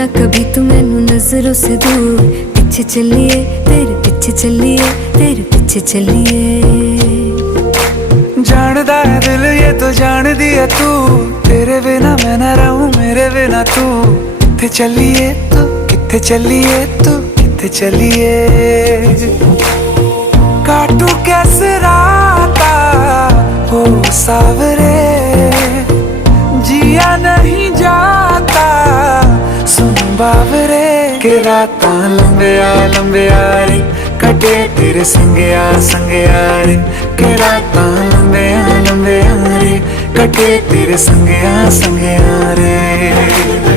ना कभी तू मैनू नजरों से दूर, पीछे चलिए तेरे पीछे चलिए तेरे पीछे चलिए। जानदा है दिल ये तो जान दिया तू, तेरे बिना मैं ना रहूं मेरे बिना तू। किथे चलिए तू किथे चलिए तू किथे चलिए। काटू कैसे राता हो सावरे, जिया नहीं जाता सुन बावरे। के रातां लंबिया लंबिया रे कटे तेरे संगया संगया रे। के रातां लंबिया लंबिया रे कटे तेरे संगया संगया रे।